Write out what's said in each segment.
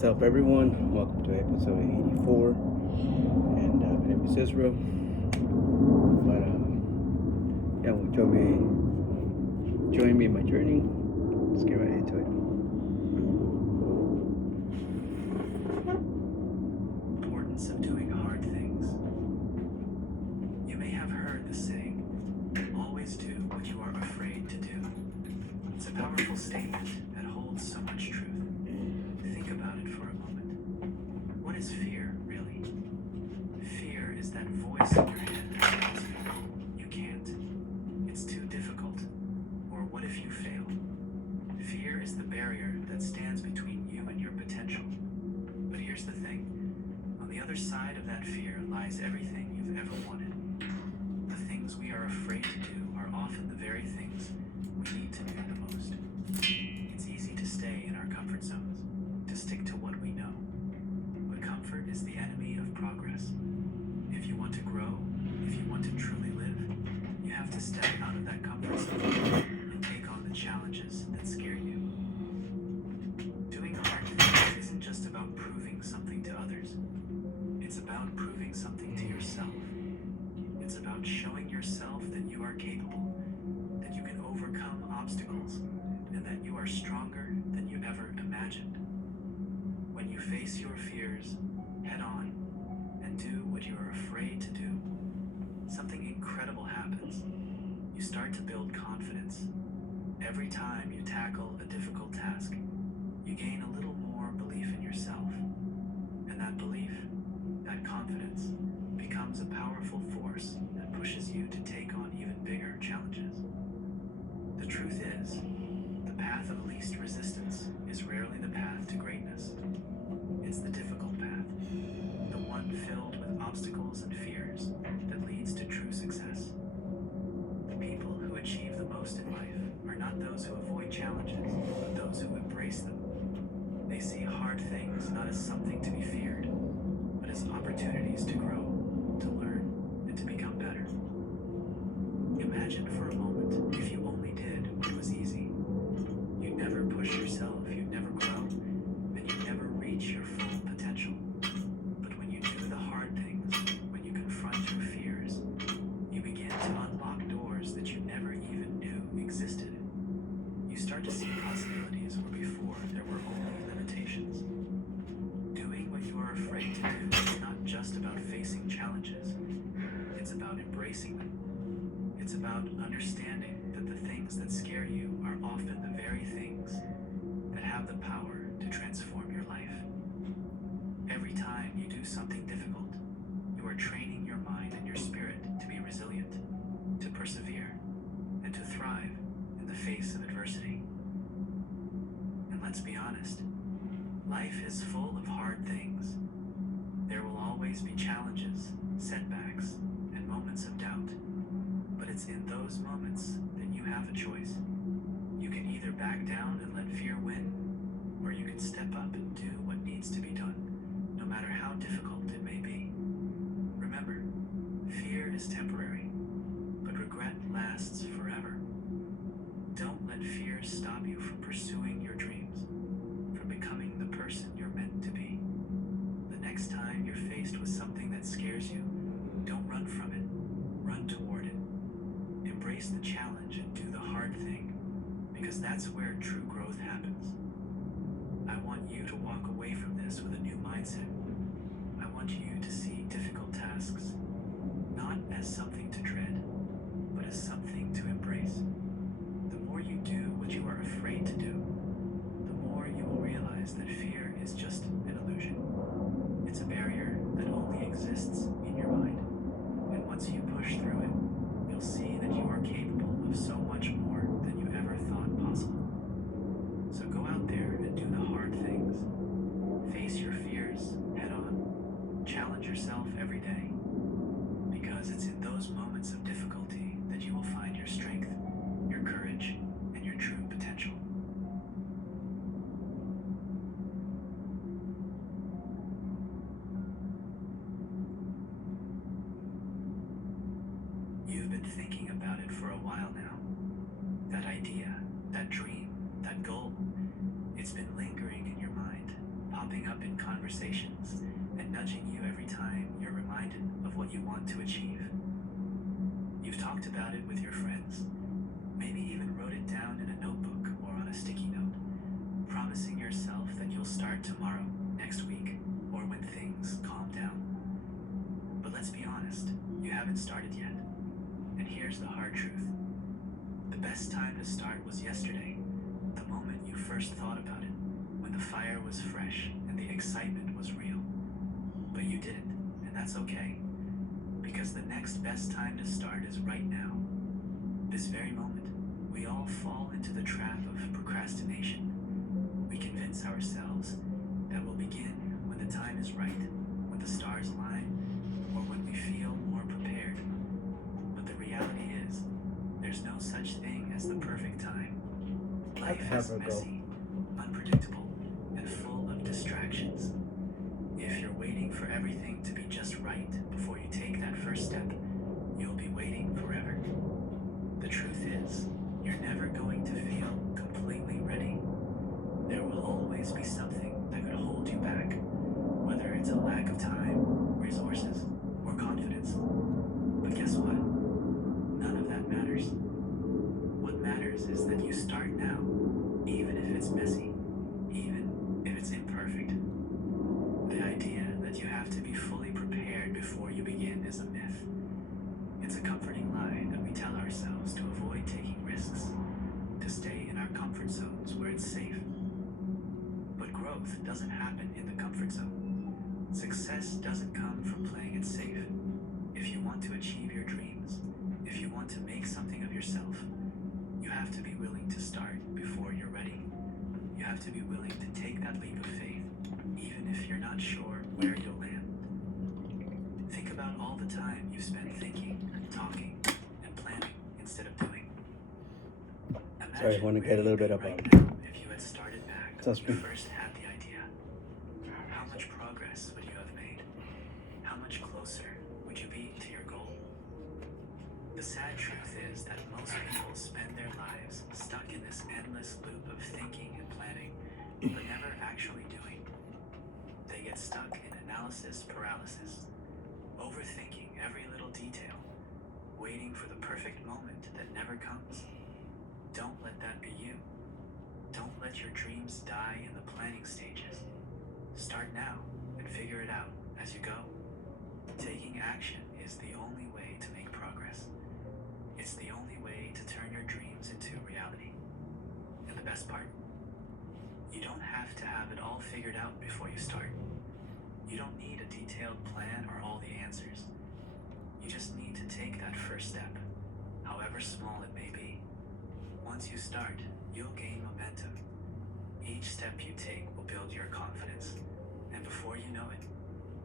What's up, everyone? Welcome to episode 84. And my name is Israel. But yeah, join me in my journey. Let's get right into it. Importance of doing hard things. You may have heard the saying, always do what you are afraid to do. It's a powerful statement that holds so much truth. Think about it for a moment. What is fear, really? Fear is that voice in your head that tells you can't. It's too difficult. Or what if you fail? Fear is the barrier that stands between you and your potential. But here's the thing. On the other side of that fear lies everything you've ever wanted. The things we are afraid to do are often the very things we need to do the most. It's easy to stay in our comfort zones, to stick to what we know. But comfort is the enemy of progress. If you want to grow, if you want to truly live, you have to step out of that comfort zone and take on the challenges that scare you. Doing hard things isn't just about proving something to others. It's about proving something to yourself. It's about showing yourself that you are capable, that you can overcome obstacles, and that you are stronger than you ever imagined. When you face your fears head on and do what you are afraid to do, something incredible happens. You start to build confidence. Every time you tackle a difficult task, you gain a little more belief in yourself. And that belief, that confidence, becomes a powerful force that pushes you to take on even bigger challenges. The truth is, the path of least resistance is rarely the path to greatness. It's the difficult path, the one filled with obstacles and fears that leads to true success. The people who achieve the most in life are not those who avoid challenges, but those who embrace them. They see hard things not as something to be feared, but as opportunities to grow, to learn, and to become better. Imagine for a moment if you only did what was easy. You'd never push yourself, you'd never grow, and you'd never reach your full potential. But when you do the hard things, when you confront your fears, you begin to unlock doors that you never even knew existed. You start to see possibilities where before there were only limitations. Doing what you are afraid to do is not just about facing challenges, it's about embracing them. It's about understanding that the things that scare you are often the very things that have the power to transform your life. Every time you do something difficult, you are training your mind and your spirit to be resilient, to persevere, and to thrive in the face of adversity. And let's be honest, life is full of hard things. There will always be challenges, setbacks, and moments of doubt. But it's in those moments that you have a choice. You can either back down and let fear win, or you can step up and do what needs to be done, no matter how difficult it may be. Remember, fear is temporary, but regret lasts forever. Don't let fear stop you from pursuing your dreams, from becoming the person you're meant to be. The next time you're faced with something that scares you, don't run from it, run toward it. Embrace the challenge and do the hard thing, because that's where true growth happens. I want you to walk away from this with a new mindset. I want you to see difficult tasks not as something to dread, but as something to embrace. The more you do what you are afraid to do, the more you will realize that fear is just an illusion. It's a barrier that only exists in your mind. And once you push through it, you'll see that you are capable of so much more than you ever thought possible. So go out there and do the hard things. Face your fears head on. Challenge yourself every day. Because it's in those moments of difficulty that you will find your strength, your courage, and your true potential. You've been thinking about it for a while now. That idea, that dream, that goal, it's been lingering in your mind, popping up in conversations and nudging you every time you're reminded of what you want to achieve. You've talked about it with your friends, maybe even wrote it down in a notebook or on a sticky note, promising yourself that you'll start tomorrow, next week, or when things calm down. But let's be honest, you haven't started yet. And here's the hard truth. The best time to start was yesterday, the moment you first thought about it, when the fire was fresh and the excitement was real. But you didn't, and that's okay, because the next best time to start is right now. This very moment. We all fall into the trap of procrastination. We convince ourselves that we'll begin when the time is right, when the stars align, or when we feel more prepared. But the reality is, there's no such thing as the perfect time. Life is messy, unpredictable, and full of distractions. If you're waiting for everything to be just right before you take that first step, you'll be waiting forever. The truth is, you're never going to feel completely ready. There will always be something that could hold you back, whether it's a lack of time, resources, or confidence. But guess what? None of that matters. What matters is that you start now, even if it's messy, even if it's imperfect. The idea that you have to be fully prepared before you begin is a myth. It's a comforting lie that we tell ourselves to avoid taking risks, to stay in our comfort zones where it's safe. But growth doesn't happen in the comfort zone. Success doesn't come from playing it safe. If you want to achieve your dreams, if you want to make something of yourself, you have to be willing to start before you're ready. You have to be willing to take that leap of faith, even if you're not sure where you'll land. Think about all the time you spent thinking, talking, and planning instead of doing. Sorry, I want to get a little bit about right now if you had started back when you first had the idea. How much progress would you have made? How much closer would you be to your goal? The sad truth is that most people spend their lives stuck in this endless loop of thinking and planning, but never actually doing. They get stuck in analysis paralysis, overthinking every little detail, waiting for the perfect moment that never comes. Don't let that be you. Don't let your dreams die in the planning stages. Start now and figure it out as you go. Taking action is the only way to make progress. It's the only way to turn your dreams into reality. And the best part? You don't have to have it all figured out before you start. You don't need a detailed plan or all the answers. You just need to take that first step, however small it may be. Once you start, you'll gain momentum. Each step you take will build your confidence, and before you know it,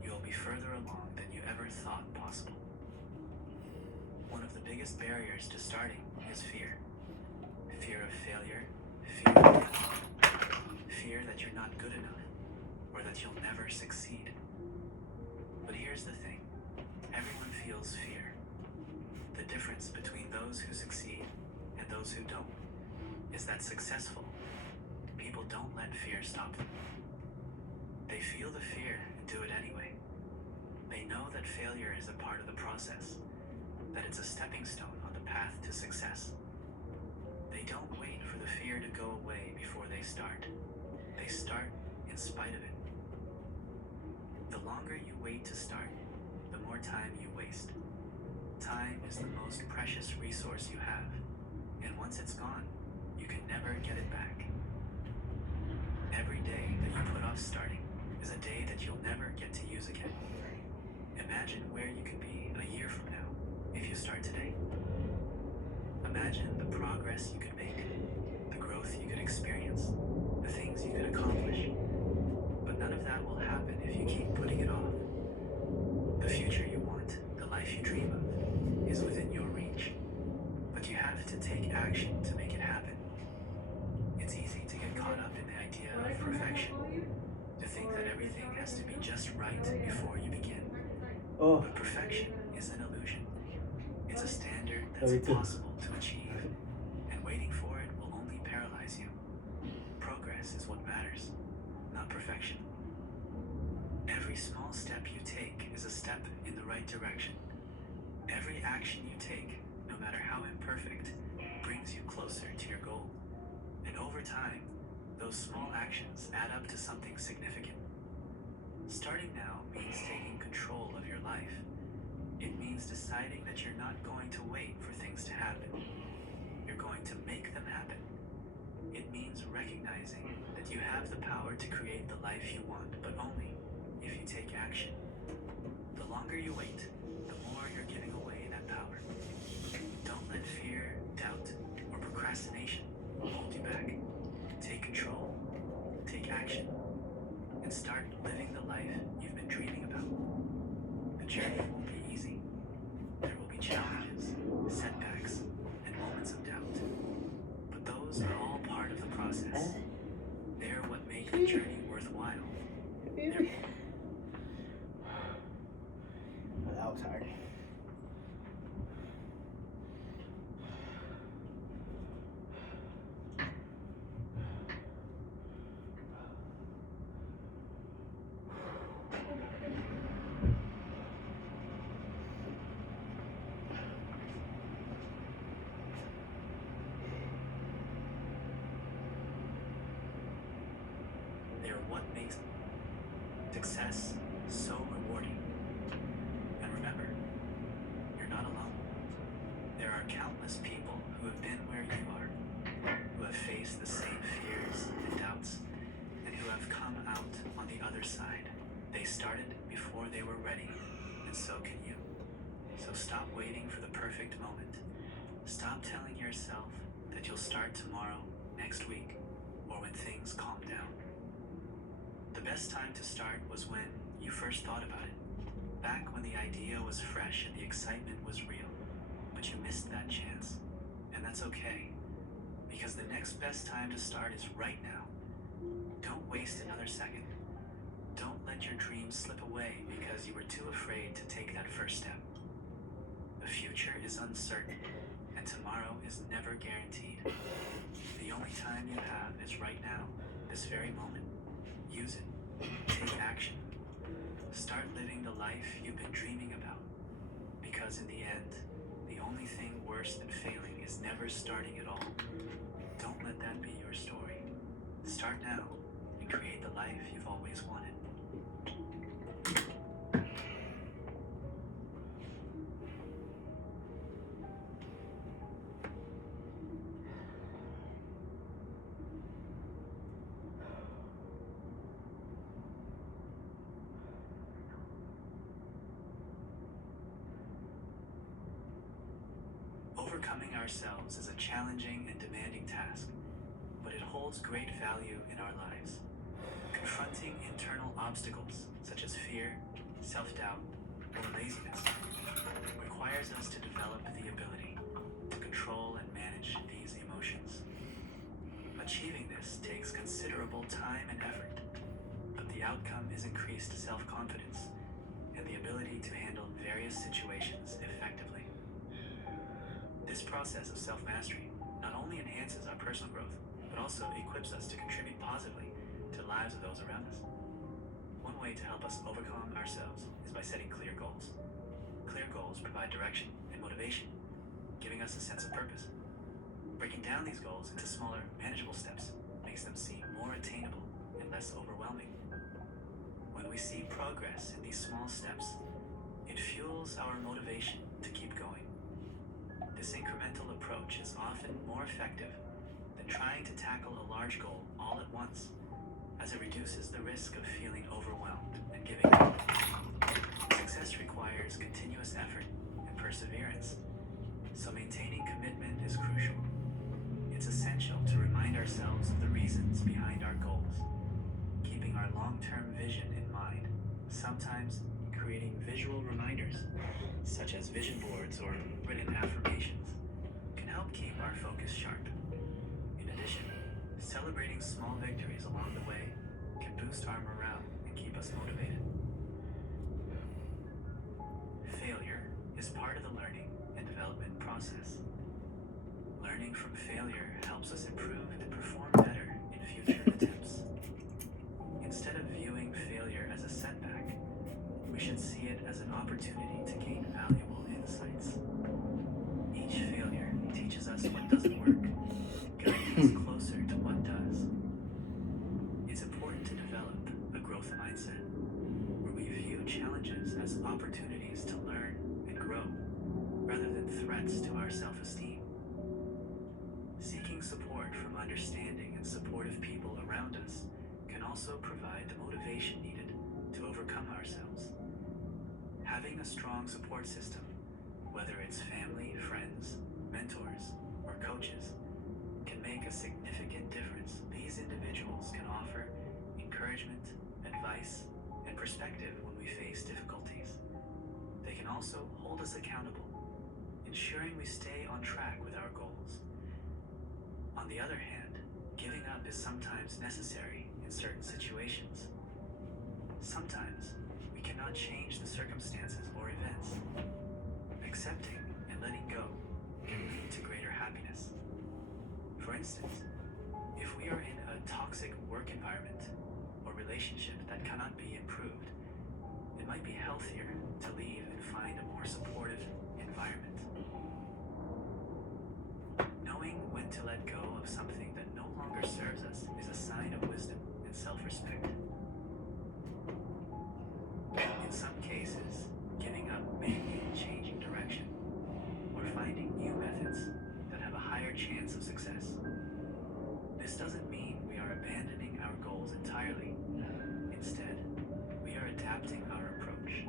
you'll be further along than you ever thought possible. One of the biggest barriers to starting is fear. Fear of failure, fear of doubt, fear that you're not good enough, or that you'll never succeed. But here's the thing, everyone feels fear. The difference between those who succeed and those who don't is that successful people don't let fear stop them. They feel the fear and do it anyway. They know that failure is a part of the process, that it's a stepping stone on the path to success. They don't wait for the fear to go away before they start. They start in spite of it. The longer you wait to start, the more time you waste. Time is the most precious resource you have, and once it's gone, you can never get it back. Every day that you put off starting is a day that you'll never get to use again. Imagine where you could be a year from now if you start today. Imagine the progress you could make, the growth you could experience, the things you could accomplish. But none of that will happen if you keep putting it off. The future you want, the life you dream of, is within your reach. But you have to take action to make it happen. It's easy to get caught up in the idea of perfection, to think that everything has to be just right before you begin. But perfection is an illusion. It's a standard that's impossible to achieve, and waiting for it will only paralyze you. Progress is what matters, not perfection. Every small step you take is a step in the right direction. Every action you take, no matter how imperfect, brings you closer to your goal. And over time, those small actions add up to something significant. Starting now means taking control of your life. It means deciding that you're not going to wait for things to happen. You're going to make them happen. It means recognizing that you have the power to create the life you want, but only if you take action. The longer you wait, the more you're giving away that power. Don't let fear, doubt, or procrastination hold you back. Take control, take action, and start living the life you've been dreaming about. The journey won't be easy. There will be challenges, setbacks, and moments of doubt. But those are all part of the process. They're what make the journey worthwhile. That was hard. They're what makes success so rewarding. And remember, you're not alone. There are countless people who have been where you are, who have faced the same fears and doubts, and who have come out on the other side. They started before they were ready, and so can you. So stop waiting for the perfect moment. Stop telling yourself that you'll start tomorrow, next week, or when things calm down. The best time to start was when you first thought about it, back when the idea was fresh and the excitement was real. But you missed that chance, and that's okay, because the next best time to start is right now. Don't waste another second. Don't let your dreams slip away because you were too afraid to take that first step. The future is uncertain, and tomorrow is never guaranteed. The only time you have is right now, this very moment. Use it. Take action. Start living the life you've been dreaming about. Because in the end, the only thing worse than failing is never starting at all. Don't let that be your story. Start now and create the life you've always wanted. Overcoming ourselves is a challenging and demanding task, but it holds great value in our lives. Confronting internal obstacles such as fear, self-doubt, or laziness requires us to develop the ability to control and manage these emotions. Achieving this takes considerable time and effort, but the outcome is increased self-confidence and the ability to handle various situations effectively. This process of self-mastery not only enhances our personal growth, but also equips us to contribute positively to the lives of those around us. One way to help us overcome ourselves is by setting clear goals. Clear goals provide direction and motivation, giving us a sense of purpose. Breaking down these goals into smaller, manageable steps makes them seem more attainable and less overwhelming. When we see progress in these small steps, it fuels our motivation to keep going. This incremental approach is often more effective than trying to tackle a large goal all at once, as it reduces the risk of feeling overwhelmed and giving up. Success requires continuous effort and perseverance, so maintaining commitment is crucial. It's essential to remind ourselves of the reasons behind our goals, keeping our long-term vision in mind, sometimes creating visual reminders, such as vision boards or written affirmations, can help keep our focus sharp. In addition, celebrating small victories along the way can boost our morale and keep us motivated. Failure is part of the learning and development process. Learning from failure helps us improve and perform better in future attempts. Instead of viewing failure as a setback, we should see it as an opportunity to gain valuable insights. Each failure teaches us what doesn't work, guiding us closer to what does. It's important to develop a growth mindset where we view challenges as opportunities to learn and grow, rather than threats to our self-esteem. Seeking support from understanding and supportive people around us can also provide the motivation needed to overcome ourselves. Having a strong support system, whether it's family, friends, mentors, or coaches, can make a significant difference. These individuals can offer encouragement, advice, and perspective when we face difficulties. They can also hold us accountable, ensuring we stay on track with our goals. On the other hand, giving up is sometimes necessary in certain situations. Sometimes we cannot change the circumstances or events. Accepting and letting go can lead to greater happiness. For instance, if we are in a toxic work environment or relationship that cannot be improved, it might be healthier to leave and find a more supportive environment. Knowing when to let go of something that no longer serves us is a sign of wisdom and self-respect. In some cases, giving up may mean changing direction or finding new methods that have a higher chance of success. This doesn't mean we are abandoning our goals entirely. Instead, we are adapting our approach.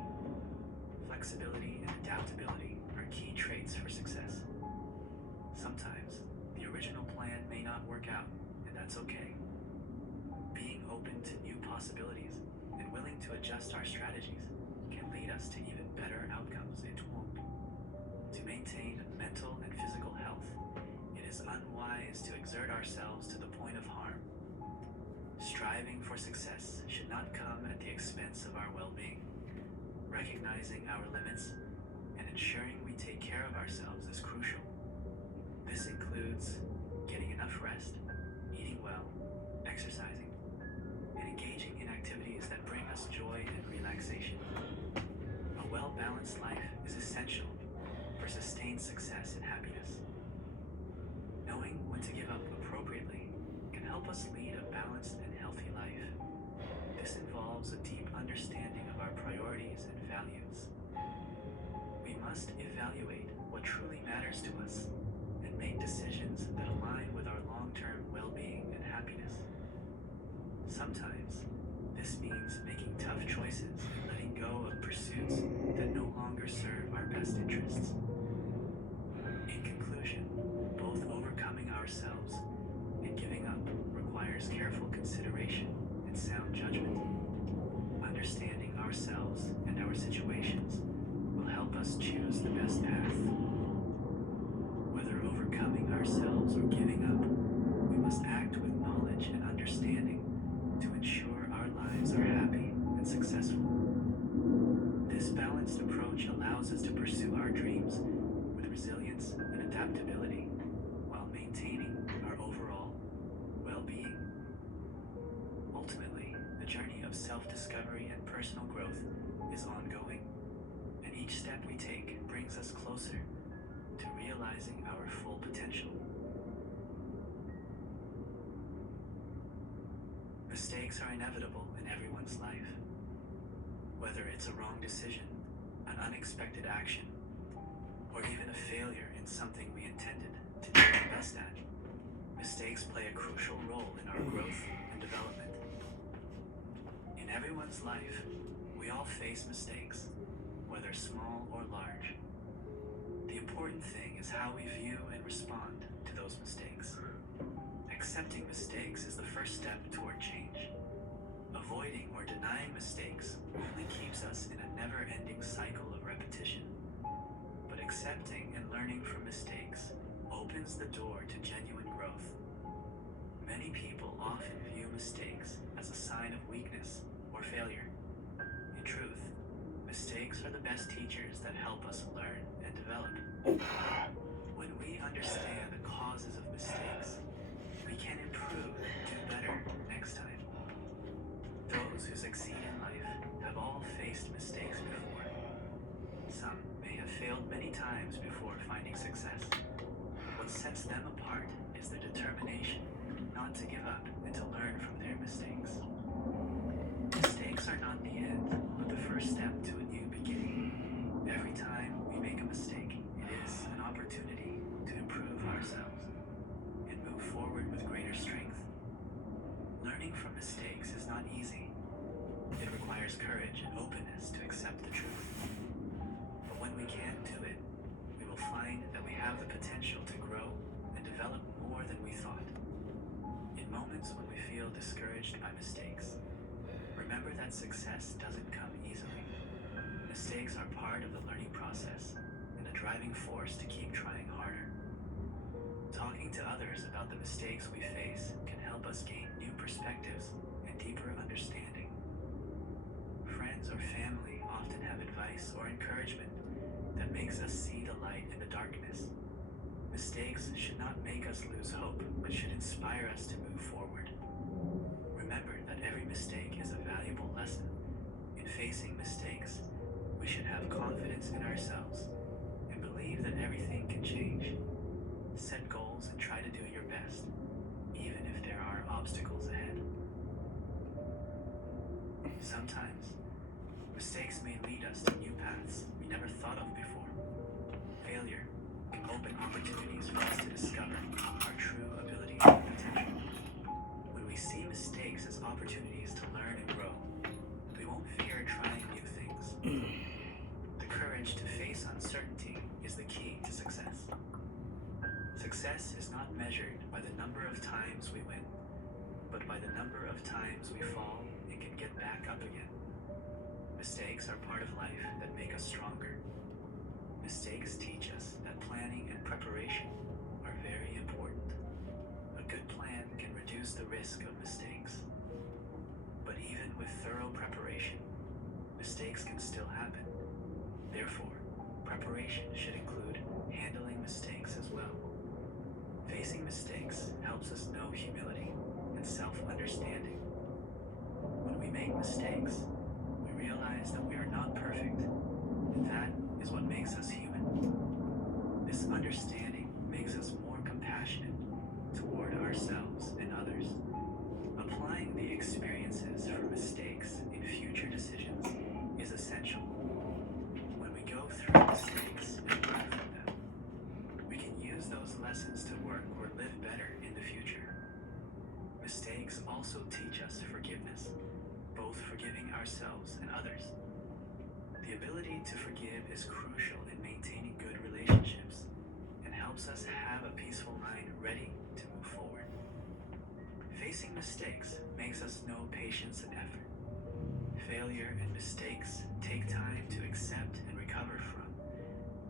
Flexibility and adaptability are key traits for success. Sometimes, the original plan may not work out, and that's okay. Being open to new possibilities and willing to adjust our strategies can lead us to even better outcomes. It won't. To maintain mental and physical health, it is unwise to exert ourselves to the point of harm. Striving for success should not come at the expense of our well-being. Recognizing our limits and ensuring we take care of ourselves is crucial. This includes getting enough rest, eating well, exercising, and engaging in activities that bring us joy and relaxation. A well-balanced life is essential for sustained success and happiness. Knowing when to give up appropriately can help us lead a balanced and healthy life. This involves a deep understanding of our priorities and values. We must evaluate what truly matters to us and make decisions that align with our long-term well-being and happiness. Sometimes, this means making tough choices and letting go of pursuits that no longer serve our best interests. In conclusion, both overcoming ourselves and giving up requires careful consideration and sound judgment. Understanding ourselves and our situations will help us choose the best path. Whether overcoming ourselves or giving up, we must act with knowledge and understanding to ensure our lives are happy and successful. This balanced approach allows us to pursue our dreams with resilience and adaptability while maintaining our overall well-being. Ultimately, the journey of self-discovery and personal growth is ongoing, and each step we take brings us closer to realizing our full potential. Mistakes are inevitable in everyone's life. Whether it's a wrong decision, an unexpected action, or even a failure in something we intended to do our best at, mistakes play a crucial role in our growth and development. In everyone's life, we all face mistakes, whether small or large. The important thing is how we view and respond to those mistakes. Accepting mistakes is the first step toward change. Avoiding or denying mistakes only keeps us in a never-ending cycle of repetition. But accepting and learning from mistakes opens the door to genuine growth. Many people often view mistakes as a sign of weakness or failure. In truth, mistakes are the best teachers that help us learn and develop. When we understand the causes of mistakes, we can improve and do better next time. Those who succeed in life have all faced mistakes before. Some may have failed many times before finding success. What sets them apart is their determination not to give up and to learn from their mistakes. Mistakes are not the end, but the first step to a new beginning. Every time we make a mistake, it is an opportunity to improve ourselves and move forward with greater strength. Learning from mistakes is not easy. It requires courage and openness to accept the truth. But when we can do it, we will find that we have the potential to grow and develop more than we thought. In moments when we feel discouraged by mistakes, remember that success doesn't come easily. Mistakes are part of the learning process and a driving force to keep trying harder. Talking to others about the mistakes we face can help us gain new perspectives and deeper understanding. Friends or family often have advice or encouragement that makes us see the light in the darkness. Mistakes should not make us lose hope, but should inspire us to move forward. Remember that every mistake is a valuable lesson. In facing mistakes, we should have confidence in ourselves and believe that everything can change. Set goals and try to do your best, even if there are obstacles ahead. Sometimes, mistakes may lead us to new paths we never thought of before. Failure can open opportunities for us to discover our true abilities and potential. When we see mistakes as opportunities to learn and grow, we won't fear trying new things. The courage to face uncertainty is the key to success. Success is not measured by the number of times we win, but by the number of times we fall and can get back up again. Mistakes are part of life that make us stronger. Mistakes teach us that planning and preparation are very important. A good plan can reduce the risk of mistakes. But even with thorough preparation, mistakes can still happen. Therefore, preparation should include handling mistakes as well. Facing mistakes helps us know humility and self-understanding. When we make mistakes, we realize that we are not perfect, and that is what makes us human. This understanding makes us more compassionate toward ourselves and others. Applying the experiences from mistakes in future decisions is essential. When we go through mistakes and learn from them, we can use those lessons to work or live better in the future. Mistakes also teach us forgiveness, both forgiving ourselves and others. The ability to forgive is crucial in maintaining good relationships and helps us have a peaceful mind ready to move forward. Facing mistakes makes us know patience and effort. Failure and mistakes take time to accept and recover from,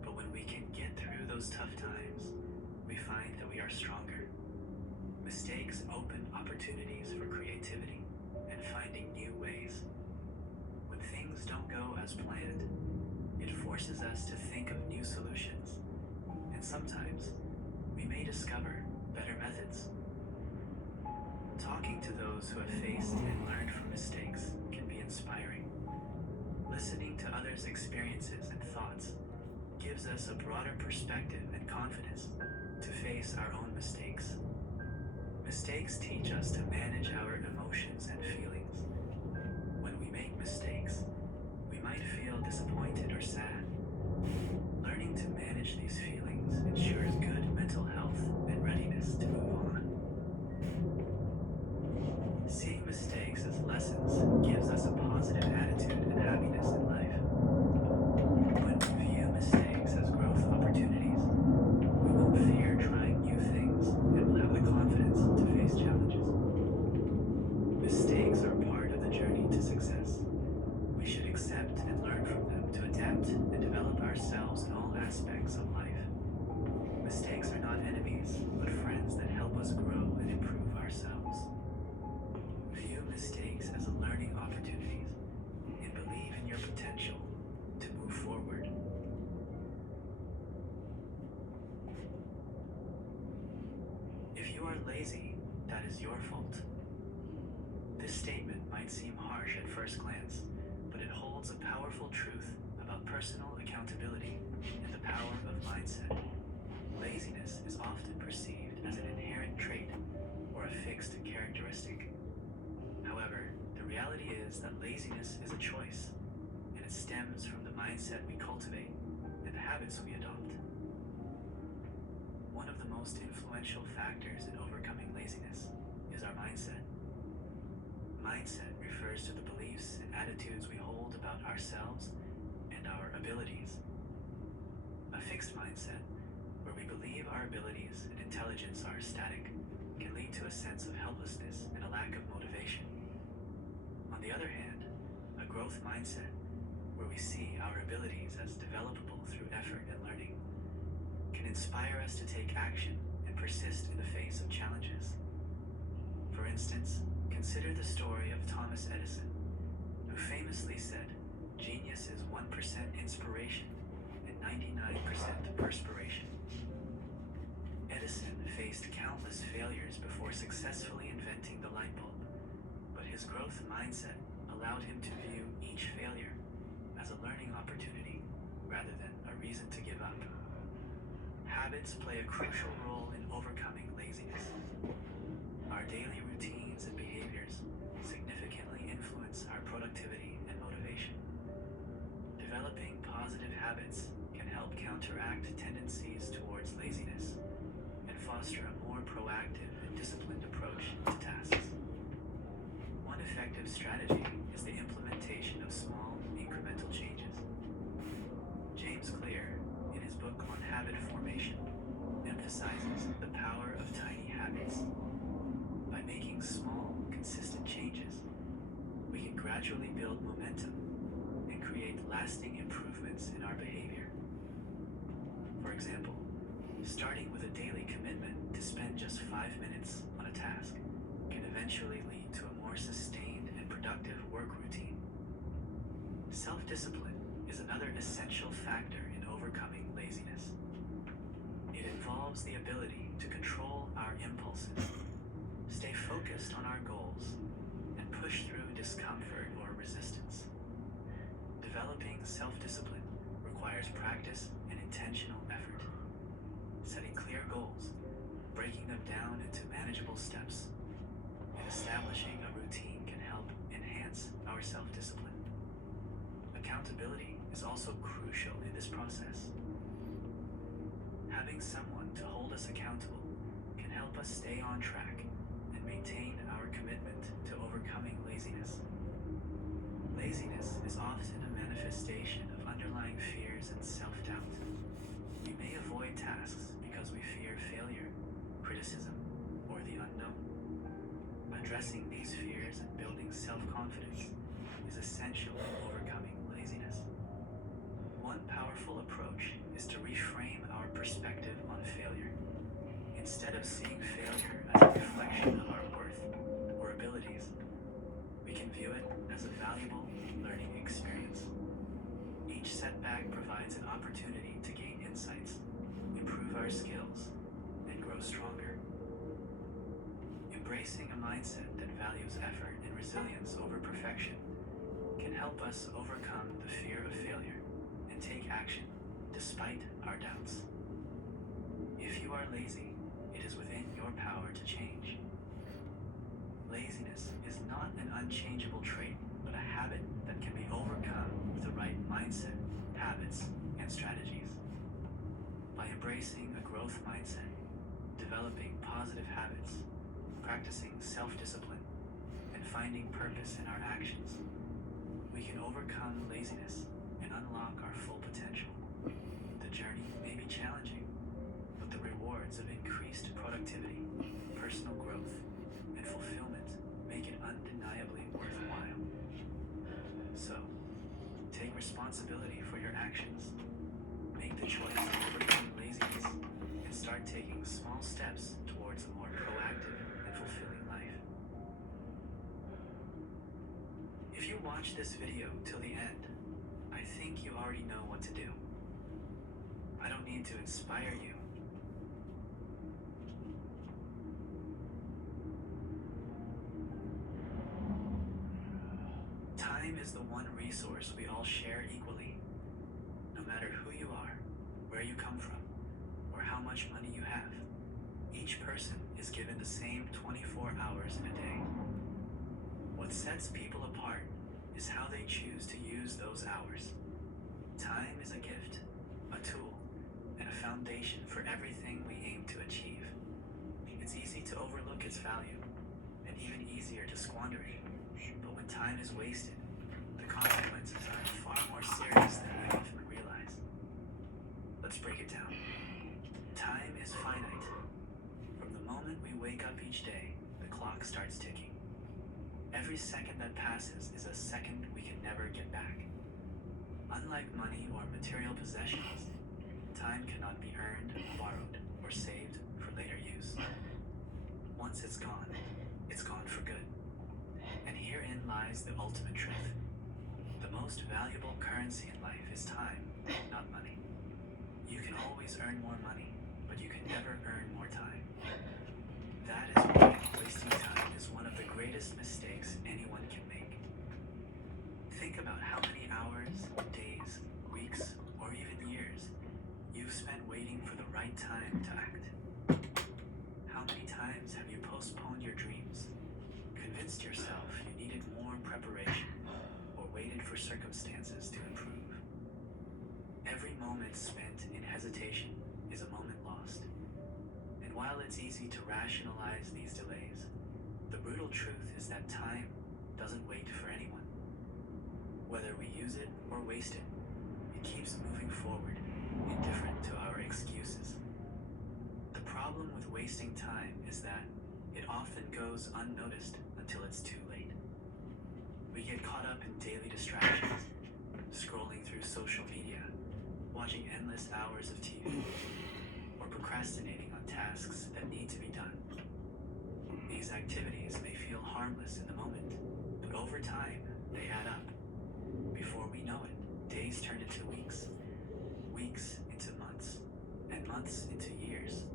but when we can get through those tough times, we find that we are stronger. Mistakes open opportunities for creativity and finding new ways. When things don't go as planned, it forces us to think of new solutions, and sometimes we may discover better methods. Talking to those who have faced and learned from mistakes can be inspiring. Listening to others' experiences and thoughts gives us a broader perspective and confidence to face our own mistakes. Mistakes teach us to manage our emotions and feelings. When we make mistakes, we might feel disappointed or sad. Learning to manage these feelings ensures good mental health and readiness to move on. Seeing mistakes as lessons gives us a positive attitude and happiness in life. When we view mistakes as growth opportunities, we won't fear trying new things and will have the confidence to face challenges. Mistakes are part of the journey to success. We should accept and learn from them to adapt and develop ourselves in all aspects of life. Mistakes are not enemies, but friends that help us grow and improve ourselves. View mistakes as learning opportunities and believe in your potential to move forward. If you are lazy, that is your fault. This statement might seem harsh at first glance, but it holds a powerful truth about personal accountability and the power of mindset. Laziness is often perceived as an inherent trait or a fixed characteristic. However, the reality is that laziness is a choice, and it stems from the mindset we cultivate and the habits we adopt. One of the most influential factors in overcoming laziness is our mindset. Mindset refers to the beliefs and attitudes we hold about ourselves and our abilities. A fixed mindset, where we believe our abilities and intelligence are static, can lead to a sense of helplessness and a lack of motivation. On the other hand, a growth mindset, where we see our abilities as developable through effort and learning, can inspire us to take action and persist in the face of challenges. For instance, consider the story of Thomas Edison, who famously said, "Genius is 1% inspiration and 99% perspiration." Edison faced countless failures before successfully inventing the light bulb, but his growth mindset allowed him to view each failure as a learning opportunity rather than a reason to give up. Habits play a crucial role in overcoming laziness. Our daily routines and behaviors significantly influence our productivity and motivation. Developing positive habits can help counteract tendencies towards laziness and foster a more proactive and disciplined approach to tasks. One effective strategy is the implementation of small, incremental changes. James Clear, in his book on habit formation, emphasizes the power of tiny habits. By making small, consistent changes, we can gradually build momentum and create lasting improvements in our behavior. For example, starting with a daily commitment to spend just 5 minutes on a task can eventually lead to a more sustained and productive work routine. Self-discipline is another essential factor in overcoming laziness. It involves the ability to control our impulses, stay focused on our goals, and push through discomfort or resistance. Developing self-discipline requires practice and intentional effort. Setting clear goals, breaking them down into manageable steps, and establishing a routine can help enhance our self-discipline. Accountability is also crucial in this process. Having someone to hold us accountable can help us stay on track and maintain our commitment to overcoming laziness. Laziness is often a manifestation of underlying fears and self-doubt. We may avoid tasks because we fear failure, criticism, or the unknown. Addressing these fears and building self-confidence is essential in overcoming laziness. One powerful approach is to reframe our perspective on failure. Instead of seeing failure as a reflection of our worth or abilities, we can view it as a valuable learning experience. Each setback provides an opportunity to gain insights, improve our skills, and grow stronger. Embracing a mindset that values effort and resilience over perfection can help us overcome the fear of failure and take action despite our doubts. If you are lazy, it is within your power to change. Laziness is not an unchangeable trait, but a habit that can be overcome with the right mindset, habits, and strategies. By embracing a growth mindset, developing positive habits, practicing self-discipline, and finding purpose in our actions, we can overcome laziness and unlock our full potential. The journey may be challenging, but the rewards of increased productivity, personal growth, and fulfillment make it undeniably worthwhile. So, take responsibility for your actions, make the choice to overcome laziness, and start taking small steps towards a more proactive and fulfilling life. If you watch this video till the end, I think you already know what to do. I don't need to inspire you. Time is the one resource we all share equally. No matter who you are, where you come from, or how much money you have, each person is given the same 24 hours in a day. What sets people apart is how they choose to use those hours. Time is a gift, a tool, and a foundation for everything we aim to achieve. It's easy to overlook its value, and even easier to squander it. But when time is wasted, the consequences are far more serious than we often realize. Let's break it down. Time is finite. From the moment we wake up each day, the clock starts ticking. Every second that passes is a second we can never get back. Unlike money or material possessions, time cannot be earned, borrowed, or saved for later use. Once it's gone for good. And herein lies the ultimate truth. The most valuable currency in life is time, not money. You can always earn more money, but you can never earn more time. That is why wasting time is one of the greatest mistakes anyone can make. Think about how many hours, days, weeks, or even years you've spent waiting for the right time to act. How many times have you postponed your dreams, convinced yourself you needed more preparation, or waited for circumstances to improve? Every moment spent in hesitation is a moment lost. And while it's easy to rationalize these delays, the brutal truth is that time doesn't wait for anyone. Whether we use it or waste it, it keeps moving forward, indifferent to our excuses. The problem with wasting time is that it often goes unnoticed until it's too late. We get caught up in daily distractions, scrolling through social media, watching endless hours of TV, or procrastinating on tasks that need to be done. These activities may feel harmless in the moment, but over time, they add up. Before we know it, days turn into weeks, weeks into months, and months into years.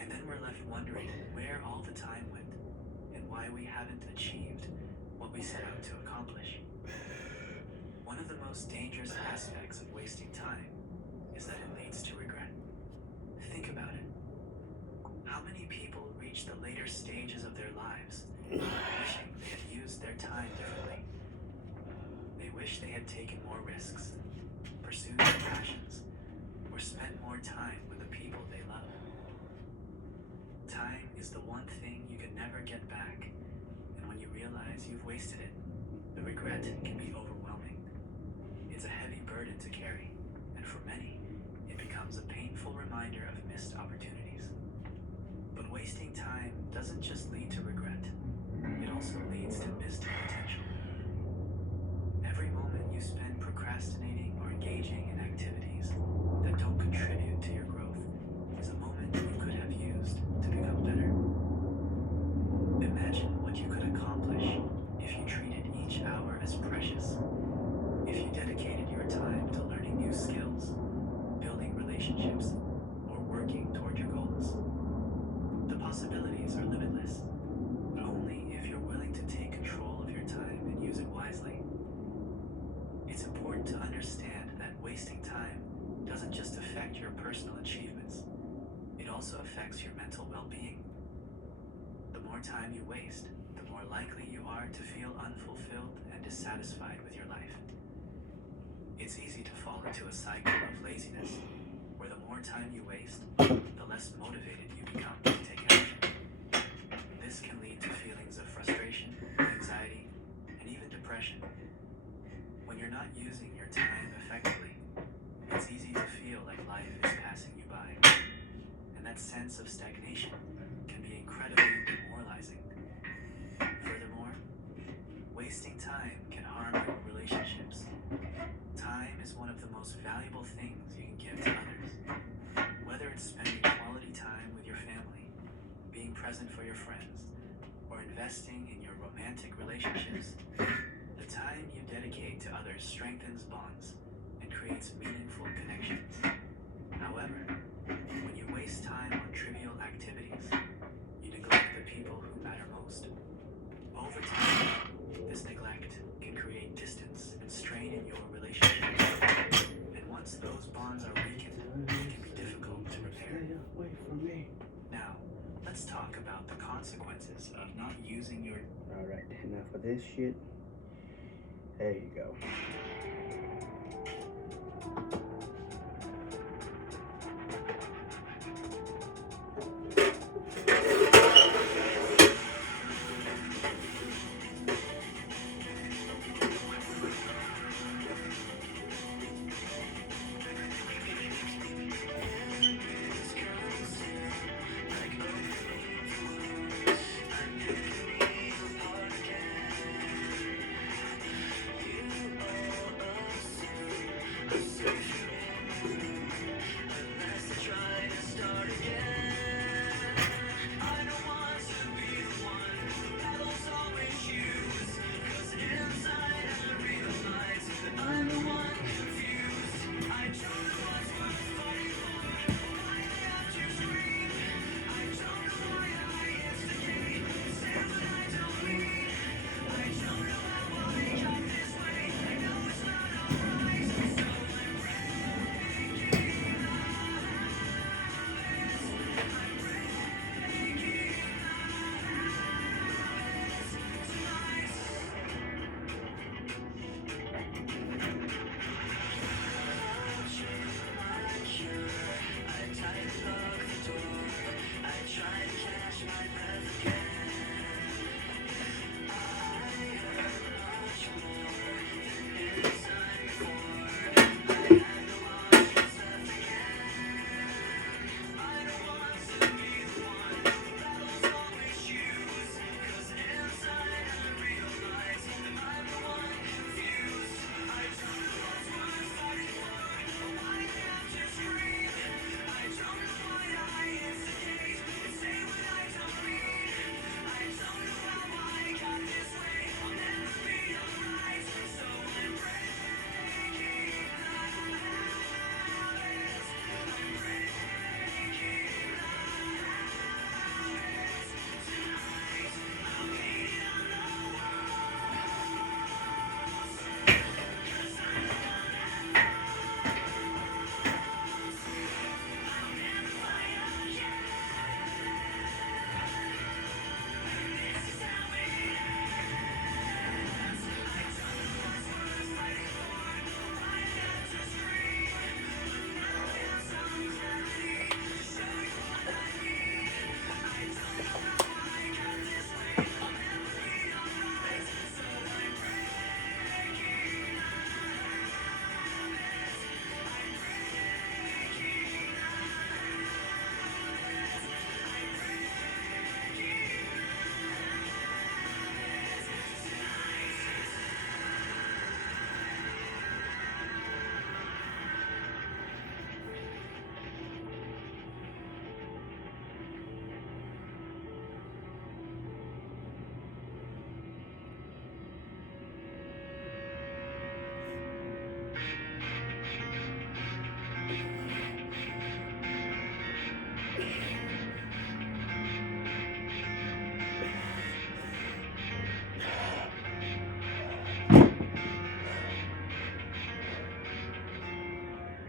And then we're left wondering where all the time went, and why we haven't achieved what we set out to accomplish. One of the most dangerous aspects of wasting time is that it leads to regret. Think about it. How many people reach the later stages of their lives wishing they had used their time differently? They wish they had taken more risks, pursued their passions, or spent more time with the people they love. Time is the one thing you can never get back, and when you realize you've wasted it, the regret can be overwhelming. It's a heavy burden to carry, and for many, it becomes a painful reminder of missed opportunities. But wasting time doesn't just lead to regret, it also leads to missed potential. Every moment you spend procrastinating or engaging in activities that don't contribute to your growth is a moment you could have used to become better. Imagine what you could accomplish if you treated each hour as precious, if you dedicated your time to learning new skills, building relationships, or working toward your goals. The possibilities are limitless, but only if you're willing to take control of your time and use it wisely. It's important to understand that wasting time doesn't just affect your personal achievements, it also affects your mental well-being. The more time you waste, the more likely you are to feel unfulfilled and dissatisfied with your life. It's easy to fall into a cycle of laziness, where the more time you waste, the less motivated you become to take action. This can lead to feelings of frustration, anxiety, and even depression. When you're not using your time effectively, it's easy to feel like life is passing you by, and that sense of stagnation can be incredibly demoralizing. Furthermore, wasting time can harm your relationships. Time is one of the most valuable things you can give to others. Whether it's spending quality time with your family, being present for your friends, or investing in your romantic relationships, the time you dedicate to others strengthens bonds and creates meaningful connections. However, when you waste time on trivial activities, you neglect the people who matter most. Over time, this neglect can create let's talk about the consequences of not using your... Alright, enough of this shit. There you go.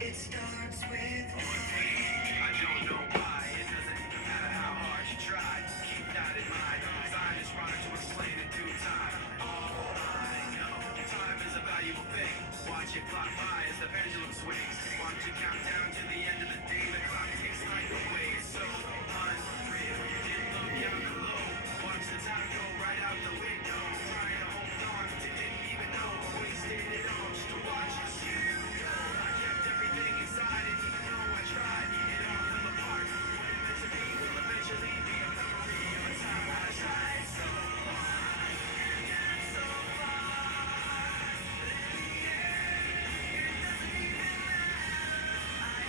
It starts with one thing. I don't know why. It doesn't matter how hard you try. Keep that in mind. Science trying to explain in due time. All I know, time is a valuable thing. Watch it fly by as the pendulum swings. Watch it count down to the end of the day. The clock takes life away. It's so unreal. You didn't look down below. Watch the time go right out the window. Trying to hold on to didn't even know. Wasted it all just to watch you. Everything inside, and even though I tried, it all fell apart. What it meant to be will eventually be a memory of a time I tried so hard and got so far. But in the end, it doesn't even matter. I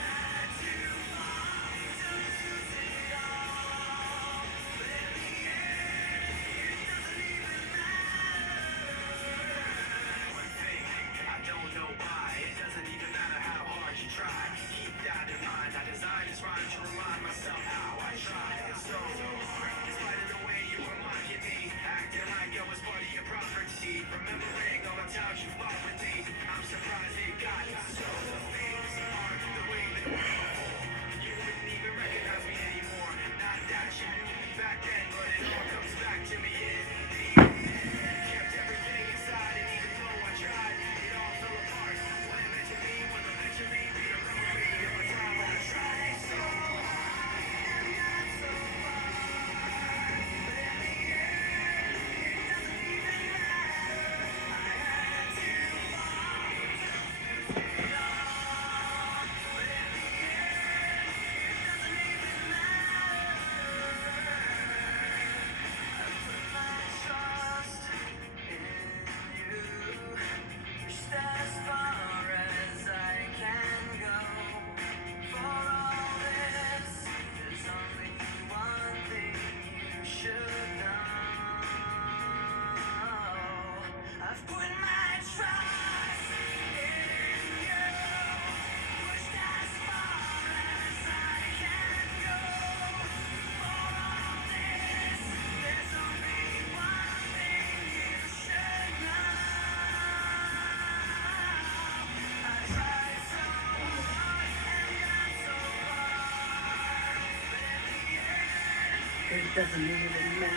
Doesn't even matter.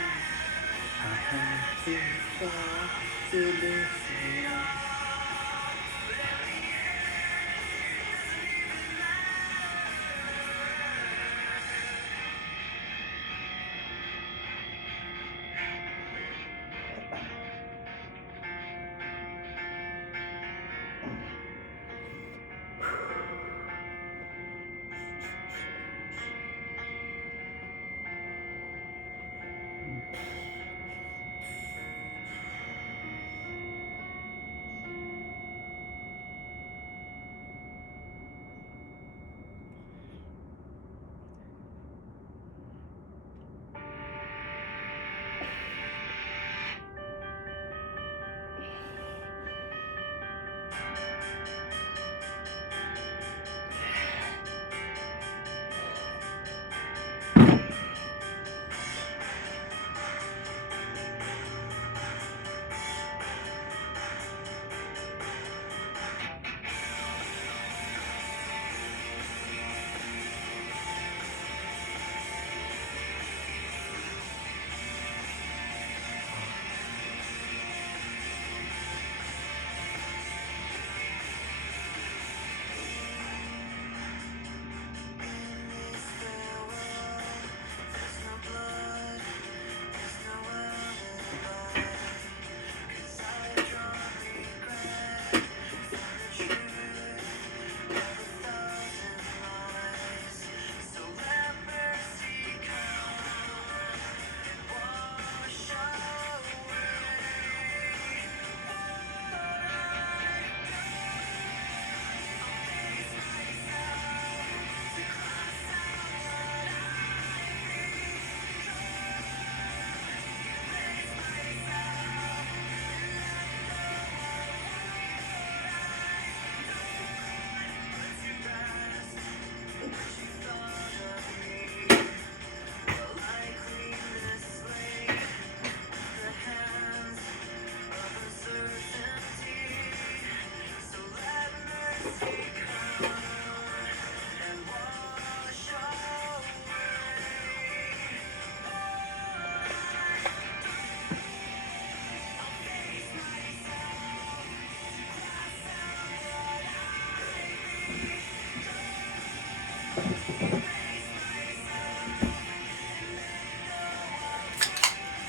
I have to try to listen.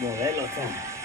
Modelo time.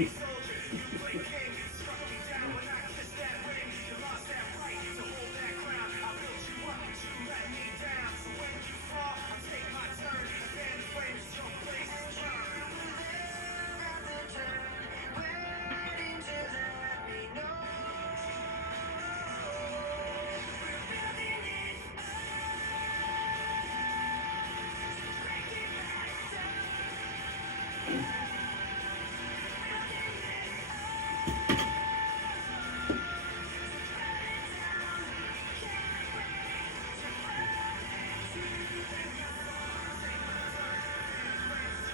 Peace.